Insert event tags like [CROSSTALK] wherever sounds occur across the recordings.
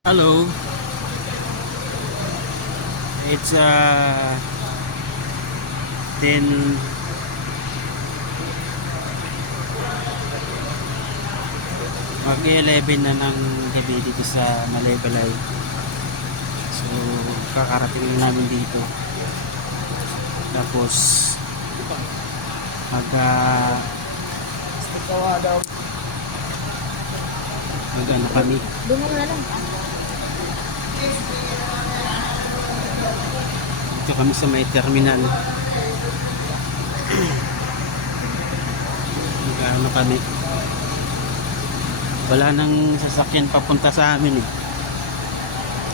Hello. It's uh 10 mag 11 na ng gabi dito sa Malaybalay. So, kakarating namin dito. Tapos, mag uh, mag ano kami. Doon na lang. Dito kami sa may terminal. Magkano kami. Wala nang sasakyan papunta sa amin eh.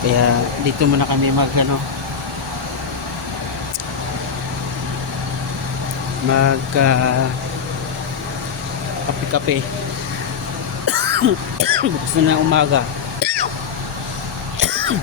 Kaya dito muna kami mag ano, mag ah, kape-kape. [COUGHS] Bukas na umaga. Bukas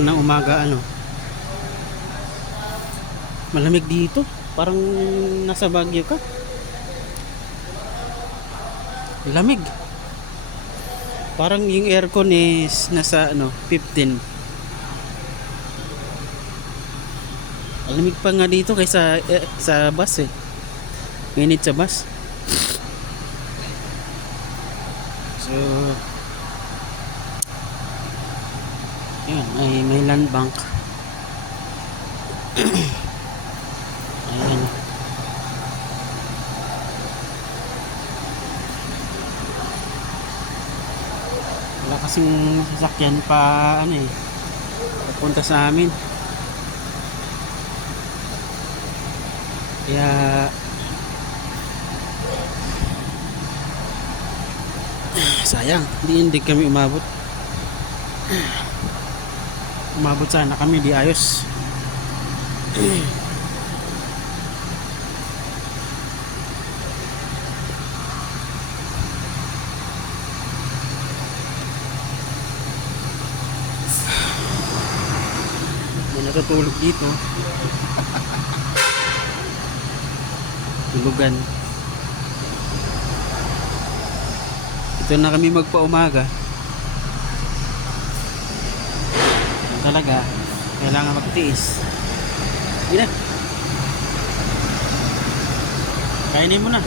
na umaga ano. Malamig dito. Parang nasa Baguio ka. Lamig. Parang yung aircon is nasa ano, 15. Malamig pa nga dito kaysa eh, sa bus eh. Minute sa bus. So, Ayan, may, may land bank. [CLEARS THROAT] Wala kasing sasakyan pa ano eh. Punta sa amin. Kaya sayang, hindi hindi kami umabot umabot sana kami di ayos natutulog dito. Tulugan. Ito na kami magpaumaga. Talaga kailangan magtiis. Yun kainin mo na.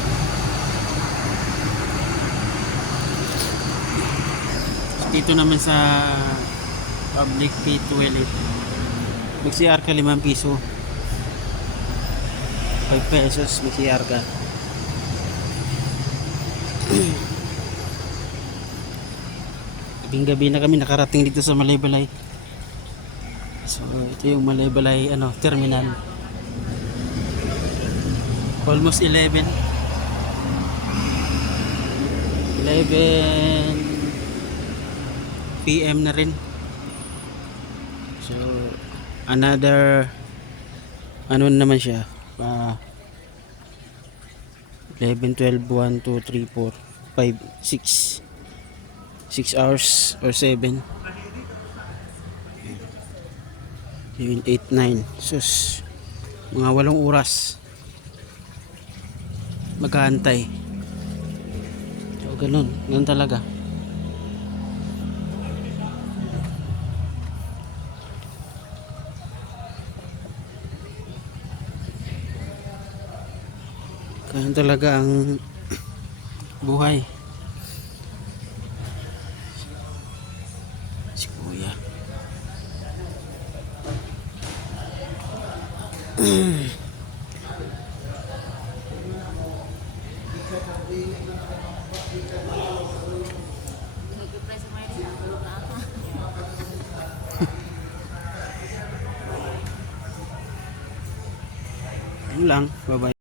Dito naman sa public pay toilet mag CR ka 5 piso 5 pesos mag CR ka [CLEARS THROAT] gabing gabi na kami nakarating dito sa Malaybalay So, ito yung Malaybalay ano, terminal. Almost 11. 11 PM na rin. So, another ano naman siya? Ah 11, 12, 1, 2, 3, 4, 5, 6 6 hours or 7 yun 8, 9 sus. Mga walong oras. Magkahantay so ganun. Ganun talaga ganun talaga ang buhay si kuya lang. Bye-bye.